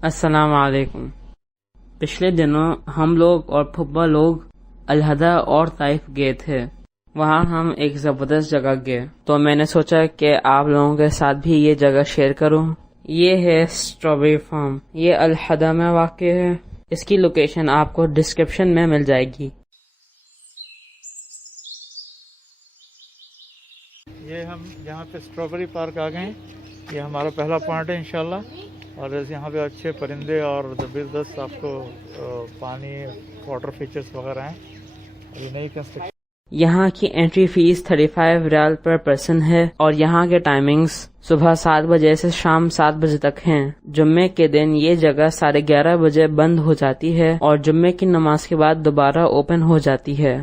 अस्सलाम वालेकुम। पिछले दिनों हम लोग और फुब्बा लोग अलहदा और ताइफ गए थे। वहाँ हम एक ज़बरदस्त जगह गए, तो मैंने सोचा कि आप लोगों के साथ भी ये जगह शेयर करूँ। ये है स्ट्रॉबेरी फार्म। ये अलहदा में वाक़ है। इसकी लोकेशन आपको डिस्क्रिप्शन में मिल जाएगी। ये हम यहाँ पे स्ट्रॉबेरी पार्क आ गए हैं। ये हमारा पहला पॉइंट है इंशाल्लाह। और यहाँ पे अच्छे परिंदे और ज़बरदस्त आपको पानी वाटर फीचर्स वगैरह हैं। ये नई कंस्ट्रक्शन। यहाँ की एंट्री फीस 35 रियाल पर पर्सन है और यहाँ के टाइमिंग्स सुबह 7 बजे से शाम 7 बजे तक हैं। जुम्मे के दिन ये जगह 11:30 बजे बंद हो जाती है और जुम्मे की नमाज के बाद दोबारा ओपन हो जाती है।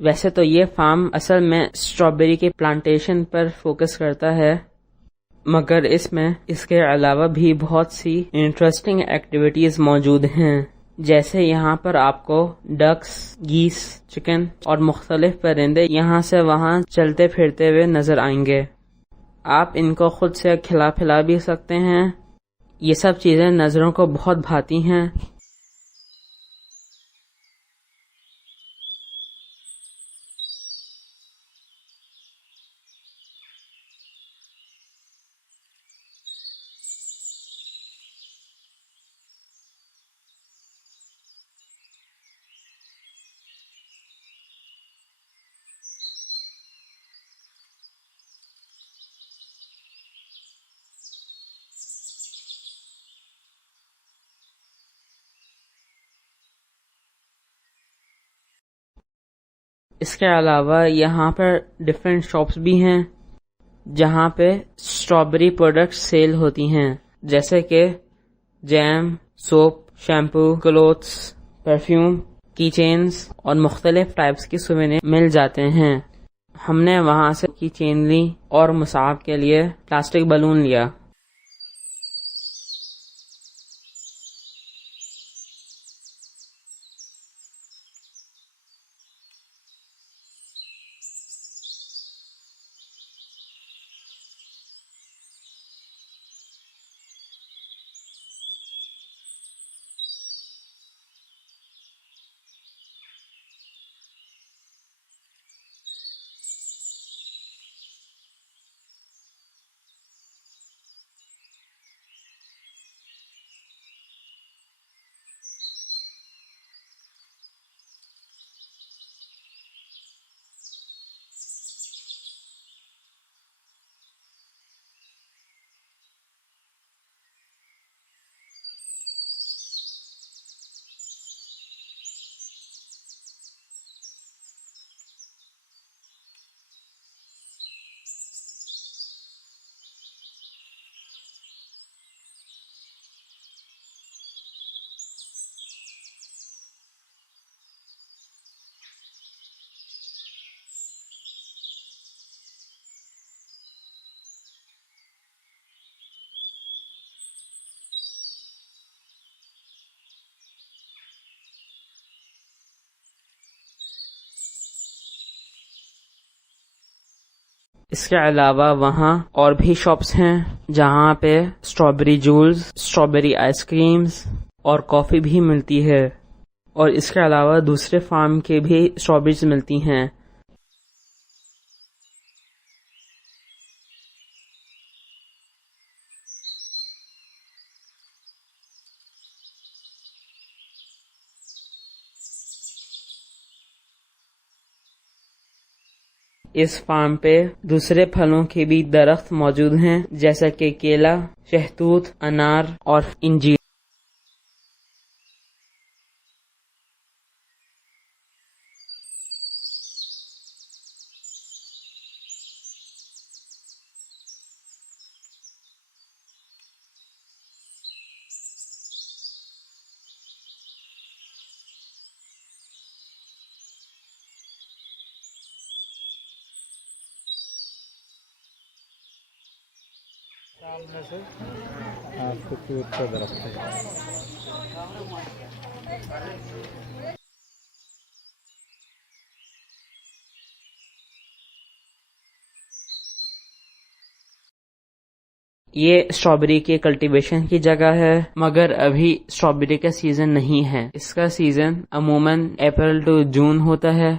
वैसे तो ये फार्म असल में स्ट्रॉबेरी के प्लांटेशन पर फोकस करता है, मगर इसमें इसके अलावा भी बहुत सी इंटरेस्टिंग एक्टिविटीज मौजूद हैं। जैसे यहाँ पर आपको डक्स, गीस, चिकन और मुख्तलिफ परिंदे यहाँ से वहाँ चलते फिरते हुए नजर आएंगे। आप इनको खुद से खिला पिला भी सकते हैं। ये सब चीजें नजरों को बहुत भाती हैं। इसके अलावा यहाँ पर डिफरेंट शॉप्स भी हैं जहाँ पे स्ट्रॉबेरी प्रोडक्ट्स सेल होती हैं, जैसे कि jam, soap, shampoo, clothes, perfume, की चेन्स और मुख्तलिफ टाइप्स की सुवेनिर मिल जाते हैं। हमने वहाँ से की चेन ली और मुसाब के लिए प्लास्टिक बलून लिया। इसके अलावा वहाँ और भी शॉप्स हैं जहाँ पे स्ट्रॉबेरी जूल्स, स्ट्रॉबेरी आइसक्रीम्स और कॉफ़ी भी मिलती है। और इसके अलावा दूसरे फार्म के भी स्ट्रॉबेरीज मिलती हैं। इस फार्म पे दूसरे फलों के भी दरख्त मौजूद हैं, जैसा कि केला, शहतूत, अनार और इंजीर। सामने से आपको तूत का दरख्त है। ये स्ट्रॉबेरी के कल्टीवेशन की जगह है, मगर अभी स्ट्रॉबेरी का सीजन नहीं है। इसका सीजन अमूमन अप्रैल टू जून होता है।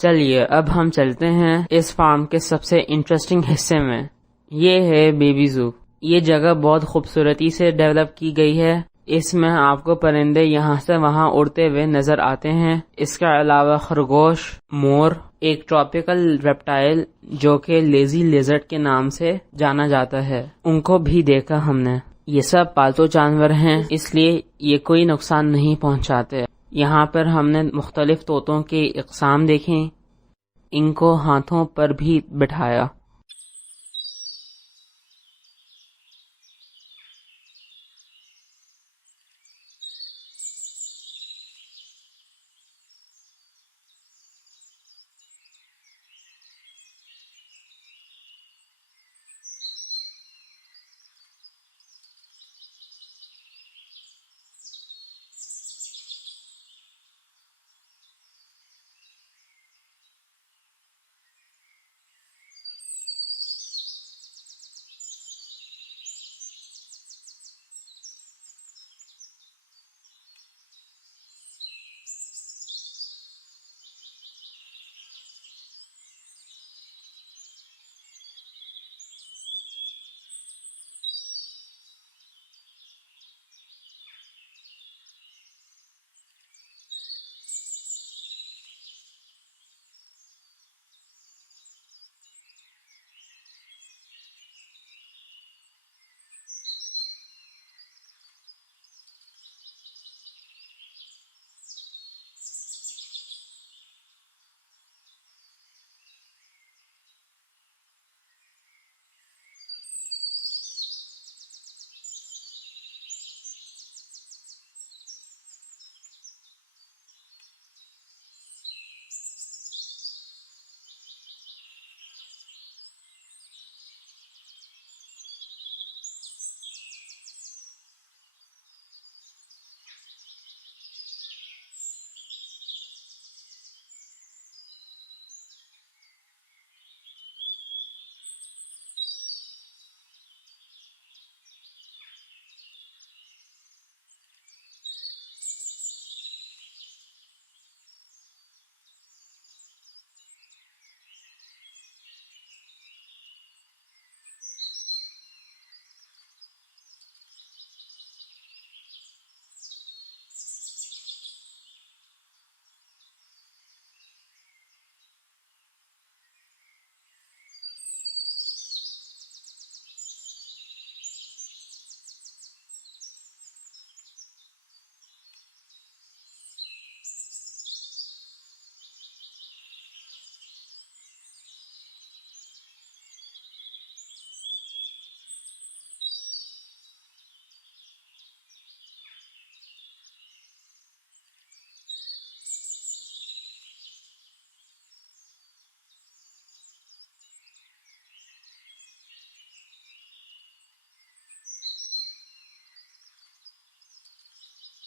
चलिए अब हम चलते हैं इस फार्म के सबसे इंटरेस्टिंग हिस्से में। ये है बेबी ज़ू। ये जगह बहुत खूबसूरती से डेवलप की गई है। इसमें आपको परिंदे यहाँ से वहाँ उड़ते हुए नजर आते हैं। इसके अलावा खरगोश, मोर, एक ट्रॉपिकल रेप्टाइल जो कि लेजी लेजर्ड के नाम से जाना जाता है, उनको भी देखा हमने। ये सब पालतू जानवर हैं, इसलिए ये कोई नुकसान नहीं पहुँचाते। यहाँ पर हमने मुख्तलिफ तोतों के इक़साम देखे, इनको हाथों पर भी बिठाया।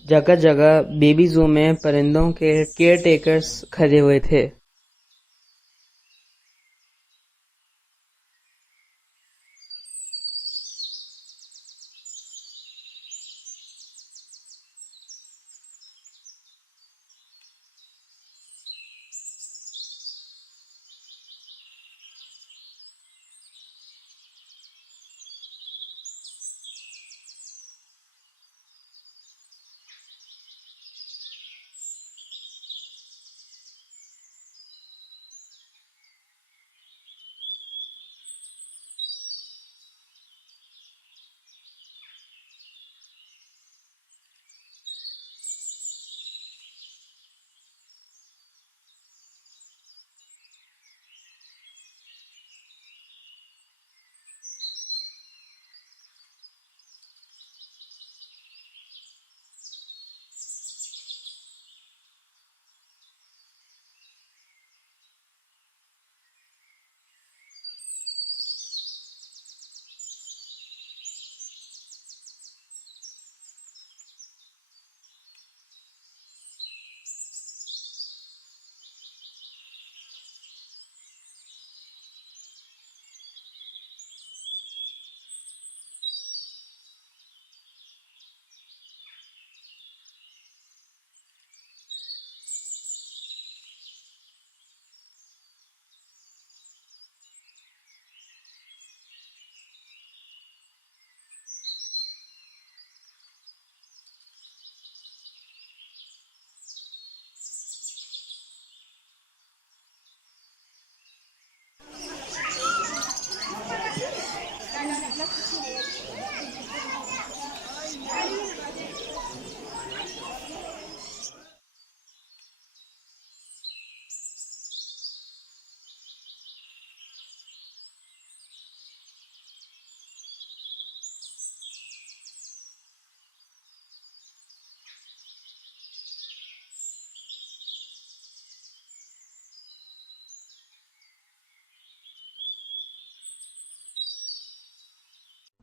जगह जगह बेबी जू में परिंदों के केयर टेकर्स खड़े हुए थे।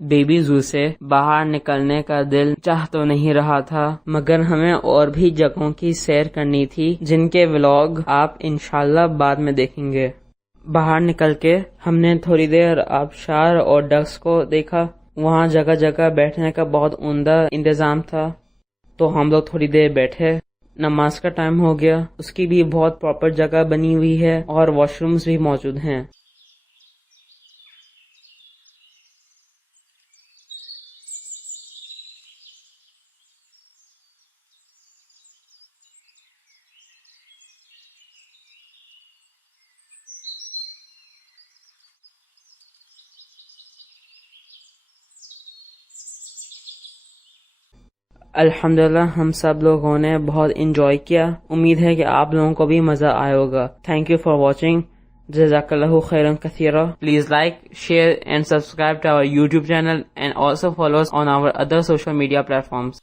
बेबी जू से बाहर निकलने का दिल चाह तो नहीं रहा था, मगर हमें और भी जगहों की सैर करनी थी जिनके व्लॉग आप इंशाल्लाह बाद में देखेंगे। बाहर निकल के हमने थोड़ी देर आबशार और डक्स को देखा। वहाँ जगह जगह बैठने का बहुत उम्दा इंतजाम था, तो हम लोग थोड़ी देर बैठे। नमाज का टाइम हो गया, उसकी भी बहुत प्रॉपर जगह बनी हुई है और वॉशरूम्स भी मौजूद हैं। अल्हम्दुलिल्लाह हम सब लोगों ने बहुत इंजॉय किया। उम्मीद है कि आप लोगों को भी मजा आया होगा। Thank you for watching. जज़ाकल्लाहु खैरन कसीरा। Please like, share and subscribe to our YouTube channel and also follow us on our other social media platforms.